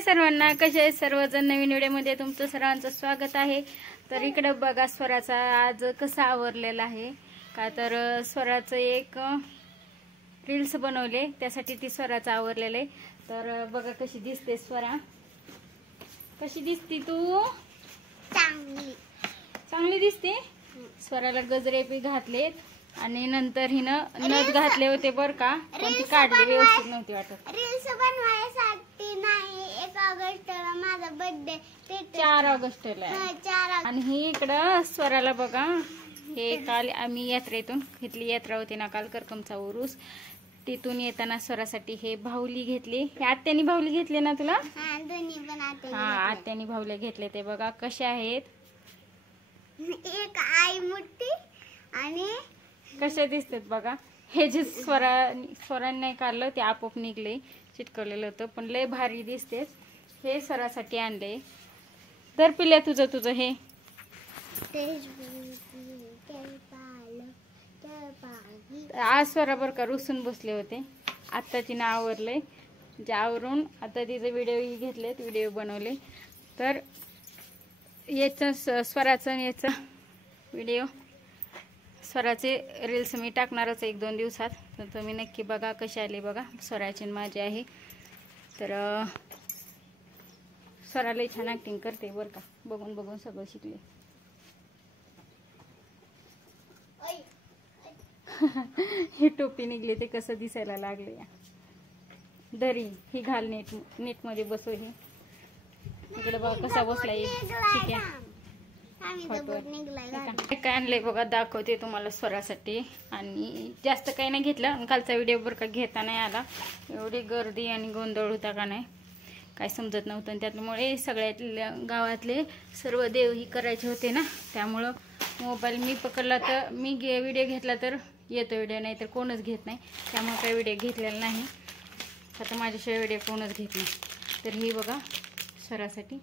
हाय सर्वांना, कसे आहेत सर्वजण। नवीन व्हिडिओमध्ये तुमचं सर्वांचं स्वागत आहे। तर इकडे बघा स्वराचा आज कसा आवरलेला आहे का, तर स्वराचं एक रील्स बनवले, त्यासाठी ती स्वराचं आवरलेलं आहे। तर बघा कशी दिसते स्वरा, कशी दिसती तू? चांगली चांगली दिसते। स्वराला गजरे बी घातलेत आणि नंतर हिनं नथ घातले होते बर का, पण ती काढली व्यवस्थित नव्हती वाटत। रील्स बनवायसाठी नाही, 1 ऑगस्टला माझा बर्थडे, 4 ऑगस्टला आणि ही इकडं स्वराला बघा, हे काल आम्ही यात्रेतून घेतली, यात्रा होती ना काल, करकमचा उरूस, तिथून येताना स्वरासाठी हे बाहुली घेतली। हे आत्यानी बाहुली घेतली ना तुला? दोन्ही पण आत्यानी बाहुले घेतले। ते बघा कशा आहेत, एक आई मोठी आणि कशा दिसतात बघा। हे जे स्वरांनी नाही काढलं ते आपोआप निघले, चिटकवलेलं होतं, पण लय भारी दिसते। हे स्वरासाठी आणले। तर पिल्या तुझं हे आज स्वरा बर का रुसून बसले होते, आता तिनं आवरले, जे आवरून आता तिचे व्हिडिओ घेतलेत, व्हिडिओ बनवले। तर याचं स्वराचं याचा व्हिडिओ, स्वराचे रील्स मी टाकणारच 1-2 दिवसात, तर तुम्ही नक्की बघा कशी आली बघा। स्वराची माझी आहे, तर स्वराला छान ॲक्टिंग करते बरं का, बघून बघून सगळं शिकले। ही टोपी निघली ते कसं दिसायला लागले। दरी ही घाल, नीट मध्ये बसव। ही इकडे बघा कसा बसलाय चिकन, काय आणलंय बघा, दाखवते तुम्हाला स्वरासाठी। आणि जास्त काही नाही घेतलं, कालचा व्हिडिओ बरं का घेता नाही आला, एवढी गर्दी आणि गोंधळ होता का नाही काय समजत नव्हतं, त्यामुळे सगळ्यातल्या गावातले सर्व देव ही करायचे होते ना, त्यामुळं मोबाईल मी पकडला तर मी व्हिडिओ घेतला तर येतो व्हिडिओ, नाही तर कोणच घेत नाही, त्यामुळे काही व्हिडिओ घेतलेला नाही। आता माझ्याशिवाय व्हिडिओ कोणच घेत नाही। तर ही बघा स्वरासाठी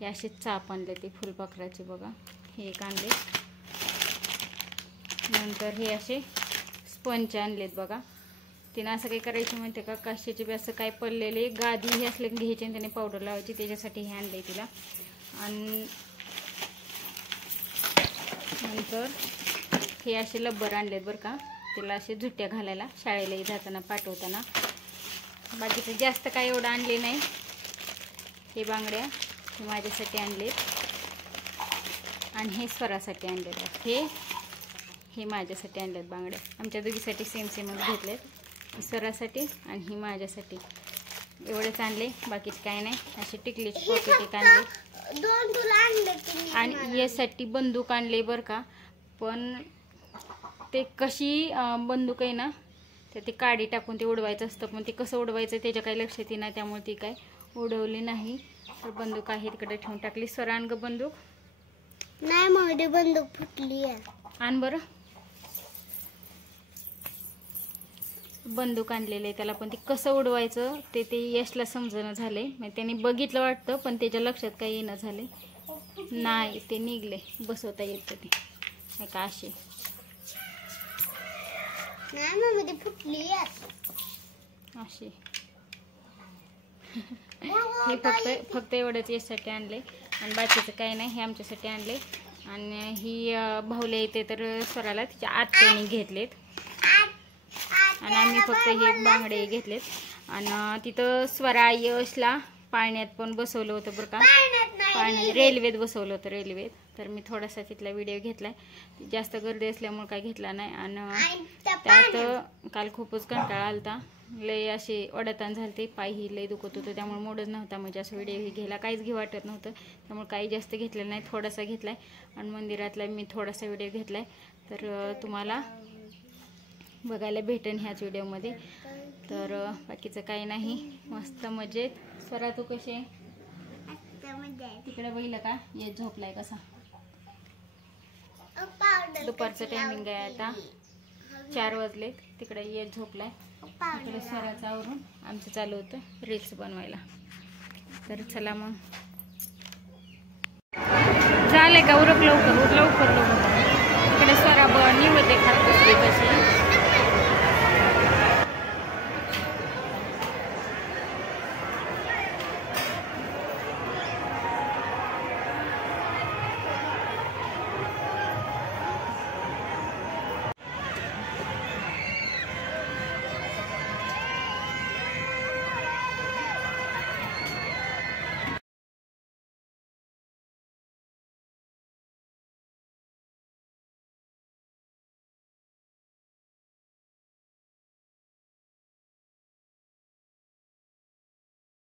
हे असे चाप आणले, ते फुलपाखराचे बघा, हे एक आणले। नंतर हे असे स्पंज आणलेत बघा। तिनं असं काही करायची म्हणते का, काशीचे बी असं काय पडलेले गादी हे असले घ्यायचे आणि त्याने पावडर लावायची, त्याच्यासाठी हे आणले तिला। आणि नंतर हे असे लब्बर आणलेत बरं का, तिला असे झुट्ट्या घालायला शाळेलाही जाताना पाठवताना। बाकीचं जास्त काय एवढं आणले नाही। हे बांगड्या हे माझ्यासाठी आणलेत आणि हे स्वरासाठी आणलेत, हे माझ्यासाठी आणलेत बांगड्या। आमच्या दोघीसाठी सेम घेतलेत, ही स्वरासाठी आणि ही माझ्यासाठी, एवढेच आणले, बाकीचे काय नाही। असे टिकलीचे पॉकेट एक आणले आणि यासाठी बंदूक आणले बरं का, पण ते कशी बंदूक आहे ना, तर ती काडी टाकून ते उडवायचं असतं, पण ते कसं उडवायचं त्याच्या काही लक्षात येईना, त्यामुळे ती काय उडवली नाही। तर बंदूक आहे तिकडे ठेवून टाकली। स्वरा आण ग बंदूक, नाही माझी बंदूक फुटली आहे, आण बरं। बंदूक आणलेलं आहे त्याला, पण ते कसं उडवायचं ते यशला समजणं झाले, म्हणजे त्यांनी बघितलं वाटतं, पण त्याच्या लक्षात काही येणं झाले नाही, ते निघले, बसवता येतं ते का असे नाही फुटली असे। हे फक्त एवढंच यासाठी आणले आणि बाकीचं काही नाही, हे आमच्यासाठी आणले। आणि ही बाहुले येते तर स्वराला तिच्या आत्याने घेतलेत आणि आम्ही फक्त हे बांगडे घेतलेत। आणि तिथं स्वरा यशला पाळण्यात पण बसवलं होतं बरं का, पाळण्यात रेल्वेत बसवलं होतं, रेल्वेत। तर मी थोडासा तिथला व्हिडिओ घेतलाय, जास्त गर्दी असल्यामुळे काय घेतला नाही। आणि त्यात काल खूपच कंटाळा आलता, लय असे ओढतान झालते, पायही लय दुखत होतं, त्यामुळे मूडच नव्हता, म्हणजे असं व्हिडिओ घ्यायला काहीच घेऊ वाटत नव्हतं, त्यामुळे काही जास्त घेतलेलं नाही, थोडासा घेतलाय। आणि मंदिरातला मी थोडासा व्हिडिओ घेतलाय, तर तुम्हाला बघायला भेटेन ह्याच व्हिडिओमध्ये। तर बाकीचं काही नाही, मस्त मजेत। स्वरा तू कशी आहे? तिकडे बघितलं का, येत झोपलाय कसा। दुपारचं टायमिंग आहे, आता 4 वाजले, तिकडे येत झोपलाय, इकडे स्वराचं आवरून आमचं चालू होतं रील्स बनवायला। तर चला मग, झालंय का, उरक लवकर इकडे स्वरा निवडते खात बसली कशी।